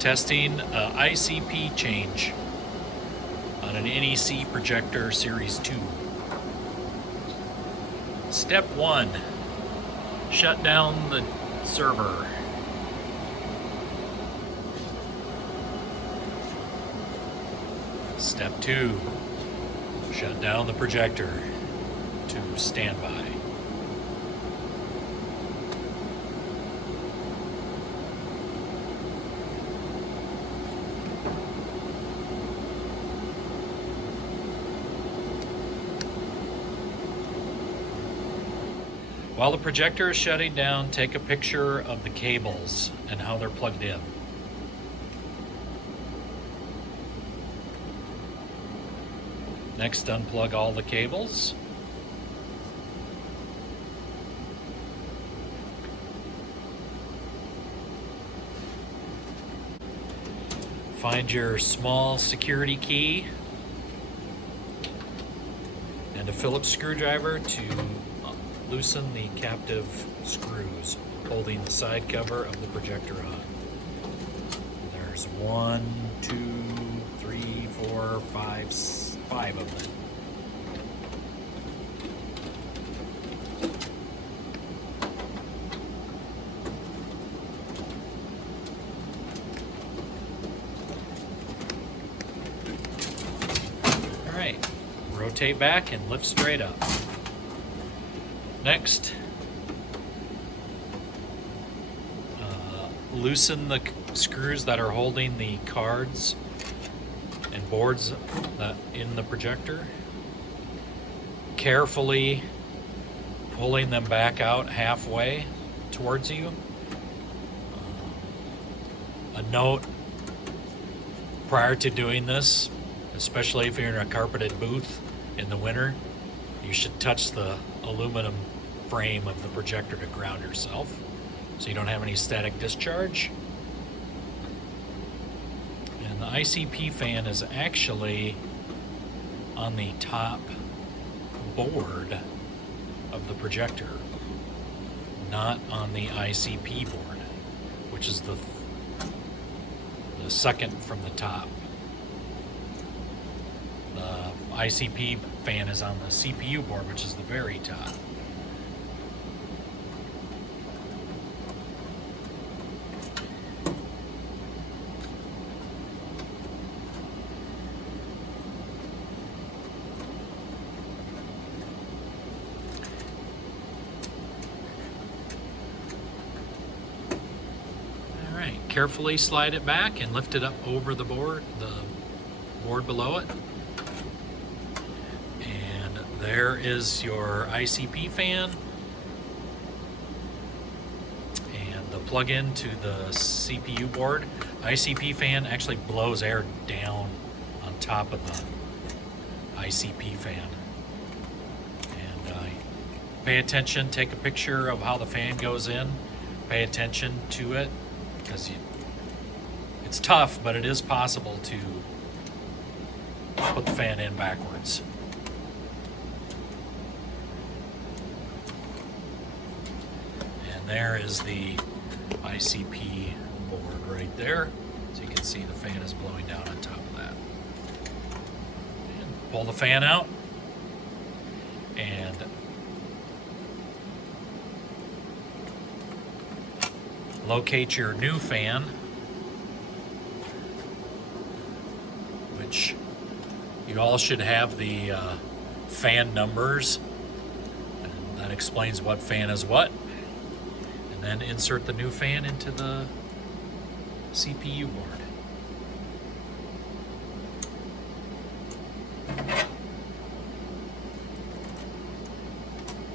Testing ICP change on an NEC projector Series 2. Step 1, shut down the server. Step 2, shut down the projector to standby. While the projector is shutting down, take a picture of the cables and how they're plugged in. Next, unplug all the cables. Find your small security key and a Phillips screwdriver to loosen the captive screws holding the side cover of the projector on. There's 1, 2, 3, 4, 5 of them. All right, rotate back and lift straight up. Next, loosen the screws that are holding the cards and boards in the projector, carefully pulling them back out halfway towards you. A note prior to doing this, especially if you're in a carpeted booth in the winter, you should touch the aluminum frame of the projector to ground yourself so you don't have any static discharge. And the ICP fan is actually on the top board of the projector, not on the ICP board, which is the second from the top. The ICP fan is on the CPU board, which is the very top. All right, carefully slide it back and lift it up over the board below it. There is your ICP fan and the plug-in to the CPU board. ICP fan actually blows air down on top of the ICP fan. And pay attention, take a picture of how the fan goes in. Pay attention to it because it's tough, but it is possible to put the fan in backwards. There is the ICP board right there. So you can see the fan is blowing down on top of that. And pull the fan out and locate your new fan, which you all should have the fan numbers. And that explains what fan is what. And then insert the new fan into the CPU board.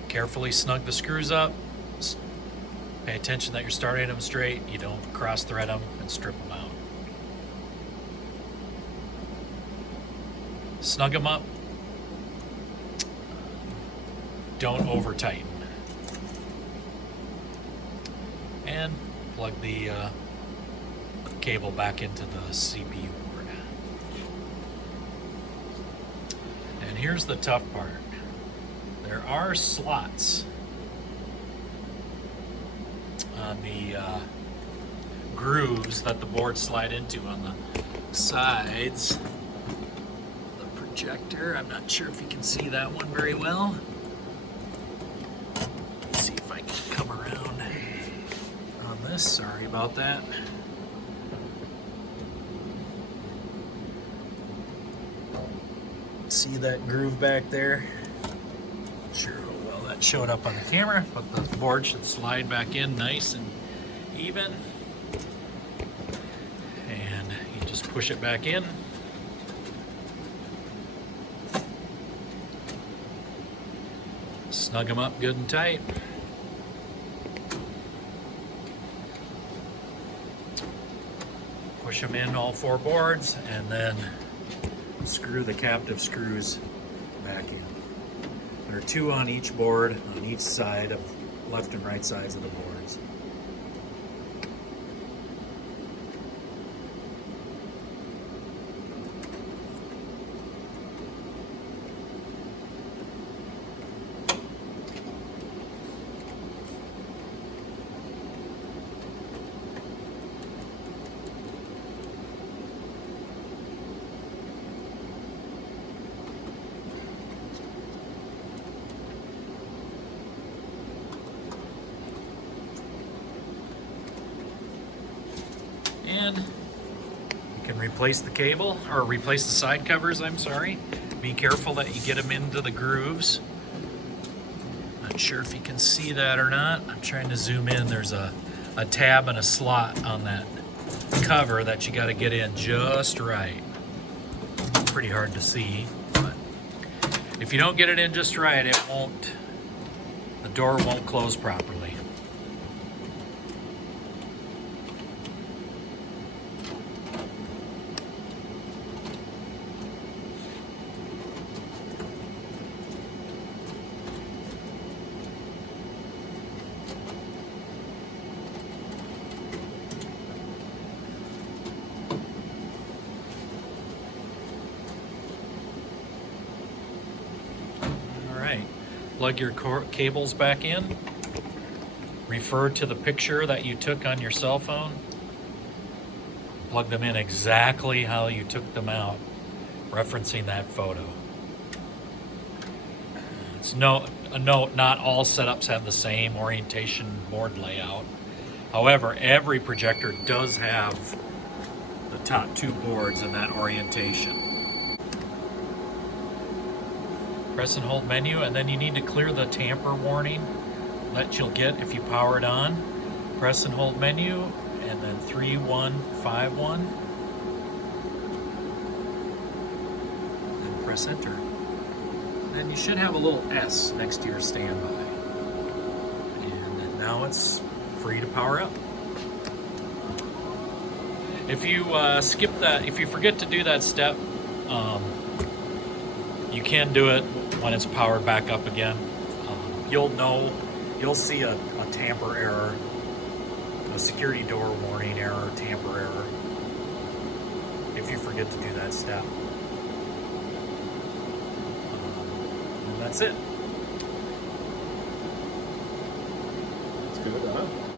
Carefully snug the screws up. Pay attention that you're starting them straight. You don't cross thread them and strip them out. Snug them up. Don't over tighten. And plug the cable back into the CPU board. And here's the tough part. There are slots on the grooves that the boards slide into on the sides. The projector, I'm not sure if you can see that one very well. Let's see if I can come around on this. Sorry about that. See that groove back there? Not sure how well that showed up on the camera, but the board should slide back in nice and even. And you just push it back in. Snug them up good and tight. Push them in all 4 boards and then screw the captive screws back in. There are 2 on each board, on each side of left and right sides of the boards. And you can replace the cable, or replace the side covers, I'm sorry. Be careful that you get them into the grooves. Not sure if you can see that or not. I'm trying to zoom in. There's a tab and a slot on that cover that you got to get in just right. Pretty hard to see, but if you don't get it in just right, the door won't close properly. Plug your cables back in. Refer to the picture that you took on your cell phone. Plug them in exactly how you took them out, referencing that photo. It's a note, not all setups have the same orientation board layout. However, every projector does have the top 2 boards in that orientation. Press and hold menu, and then you need to clear the tamper warning that you'll get if you power it on. Press and hold menu, and then 3151. And press enter. Then you should have a little S next to your standby. And now it's free to power up. If you skip that, if you forget to do that step, you can do it when it's powered back up again. You'll see a tamper error, a security door warning error, tamper error, if you forget to do that step. And that's it. That's good, huh?